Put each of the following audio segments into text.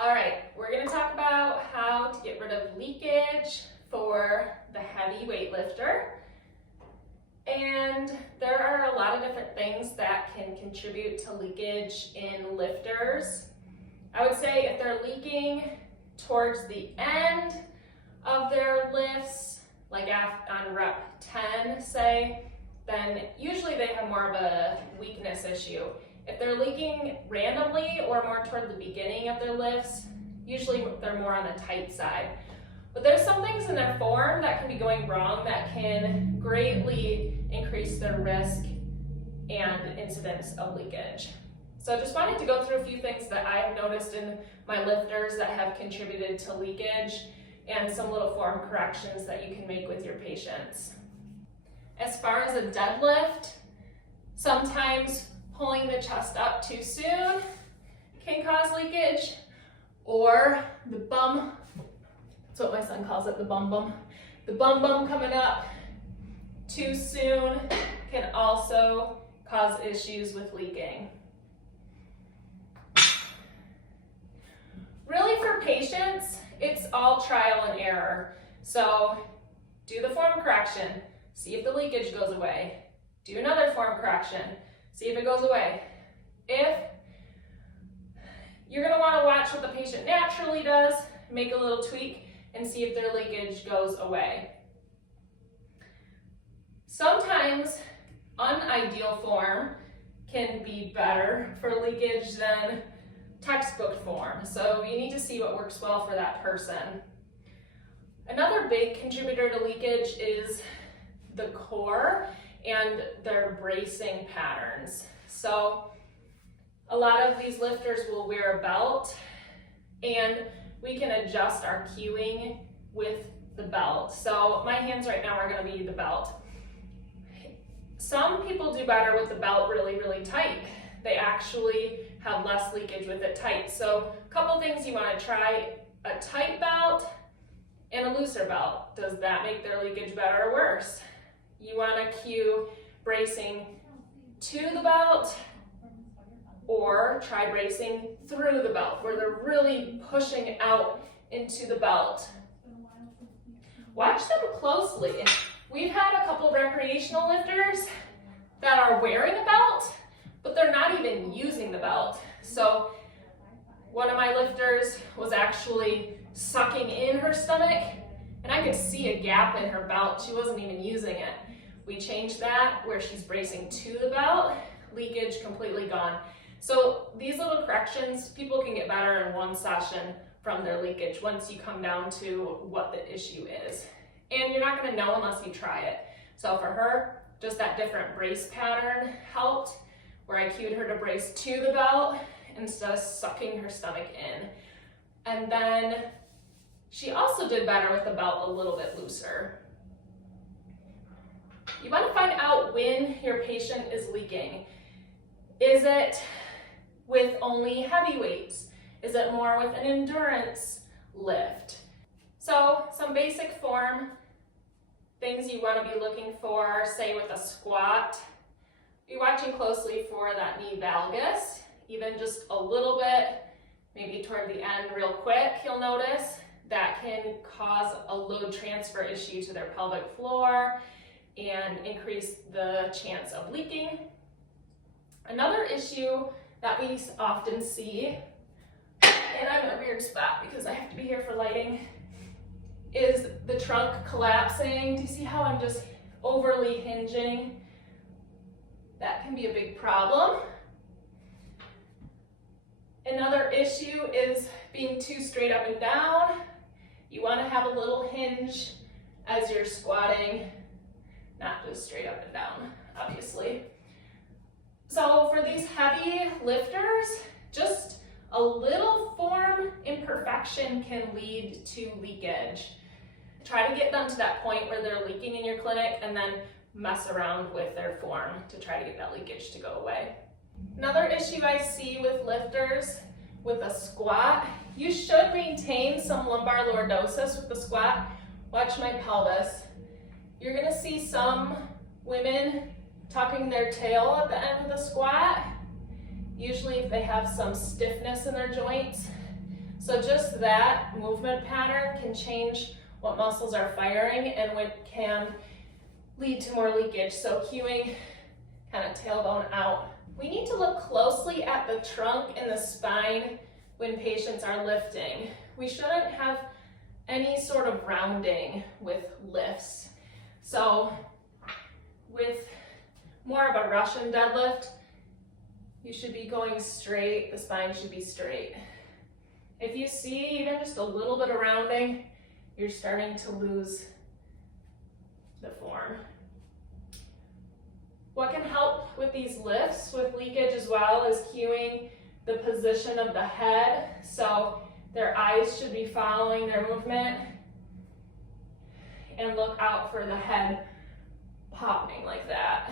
All right, we're going to talk about how to get rid of leakage for the heavy weightlifter. And there are a lot of different things that can contribute to leakage in lifters. I would say if they're leaking towards the end of their lifts, like on rep 10, say, then usually they have more of a weakness issue. If they're leaking randomly or more toward the beginning of their lifts, usually they're more on the tight side. But there's some things in their form that can be going wrong that can greatly increase their risk and incidence of leakage. So I just wanted to go through a few things that I have noticed in my lifters that have contributed to leakage and some little form corrections that you can make with your patients. As far as a deadlift, sometimes pulling the chest up too soon can cause leakage, or the bum, that's what my son calls it, the bum bum. The bum bum coming up too soon can also cause issues with leaking. Really, for patients, it's all trial and error. So do the form correction, see if the leakage goes away. Do another form correction, see if it goes away. If you're going to want to watch what the patient naturally does, make a little tweak and see if their leakage goes away. Sometimes unideal form can be better for leakage than textbook form, so you need to see what works well for that person. Another big contributor to leakage is the core and their bracing patterns. So a lot of these lifters will wear a belt, and we can adjust our cueing with the belt. So my hands right now are going to be the belt. Some people do better with the belt really tight. They actually have less leakage with it tight. So a couple things you want to try: a tight belt and a looser belt. Does that make their leakage better or worse? You want to cue bracing to the belt, or try bracing through the belt, where they're really pushing out into the belt. Watch them closely. We've had a couple recreational lifters that are wearing a belt, but they're not even using the belt. So one of my lifters was actually sucking in her stomach, and I could see a gap in her belt. She wasn't even using it. We changed that where she's bracing to the belt, leakage completely gone. So these little corrections, people can get better in one session from their leakage once you come down to what the issue is. And you're not going to know unless you try it. So for her, just that different brace pattern helped, where I cued her to brace to the belt instead of sucking her stomach in. And then she also did better with the belt a little bit looser. You want to find out when your patient is leaking. Is it with only heavy weights? Is it more with an endurance lift? So some basic form things you want to be looking for, say with a squat, be watching closely for that knee valgus, even just a little bit, maybe toward the end real quick, you'll notice that can cause a load transfer issue to their pelvic floor and increase the chance of leaking. Another issue that we often see, and I'm in a weird spot because I have to be here for lighting, is the trunk collapsing. Do you see how I'm just overly hinging? That can be a big problem. Another issue is being too straight up and down. You want to have a little hinge as you're squatting, not just straight up and down, obviously. So for these heavy lifters, just a little form imperfection can lead to leakage. Try to get them to that point where they're leaking in your clinic and then mess around with their form to try to get that leakage to go away. Another issue I see with lifters with a squat, you should maintain some lumbar lordosis with the squat. Watch my pelvis. You're going to see some women tucking their tail at the end of the squat, usually if they have some stiffness in their joints. So just that movement pattern can change what muscles are firing and what can lead to more leakage. So cueing kind of tailbone out. We need to look closely at the trunk and the spine when patients are lifting. We shouldn't have any sort of rounding with lifts. So with more of a Russian deadlift, you should be going straight, the spine should be straight. If you see even just a little bit of rounding, you're starting to lose the form. What can help with these lifts with leakage as well is cueing the position of the head. So their eyes should be following their movement, and look out for the head popping like that.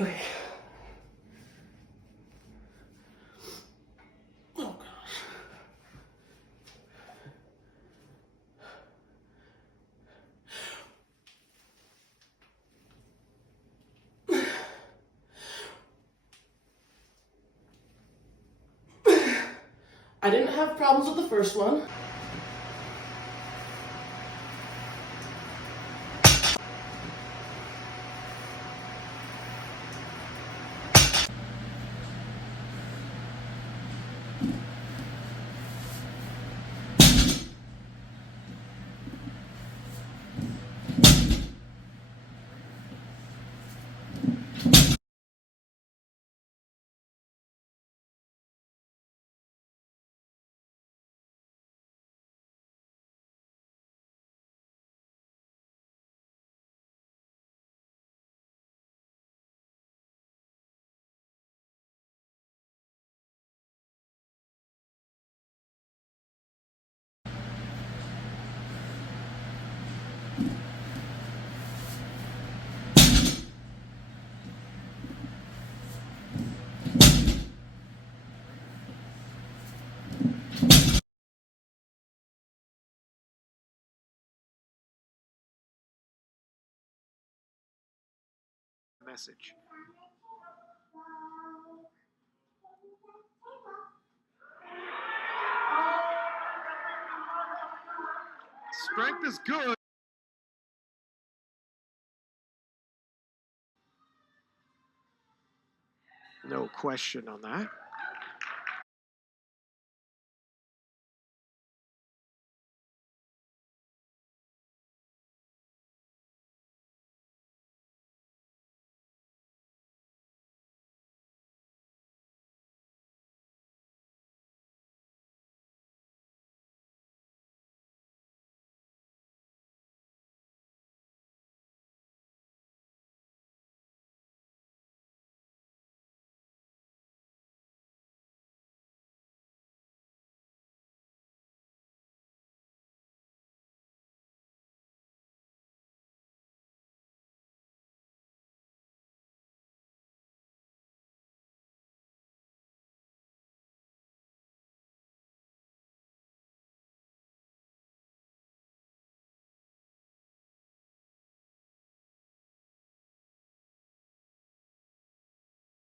Okay. Oh gosh. I didn't have problems with the first one. Message. Strength is good. No question on that.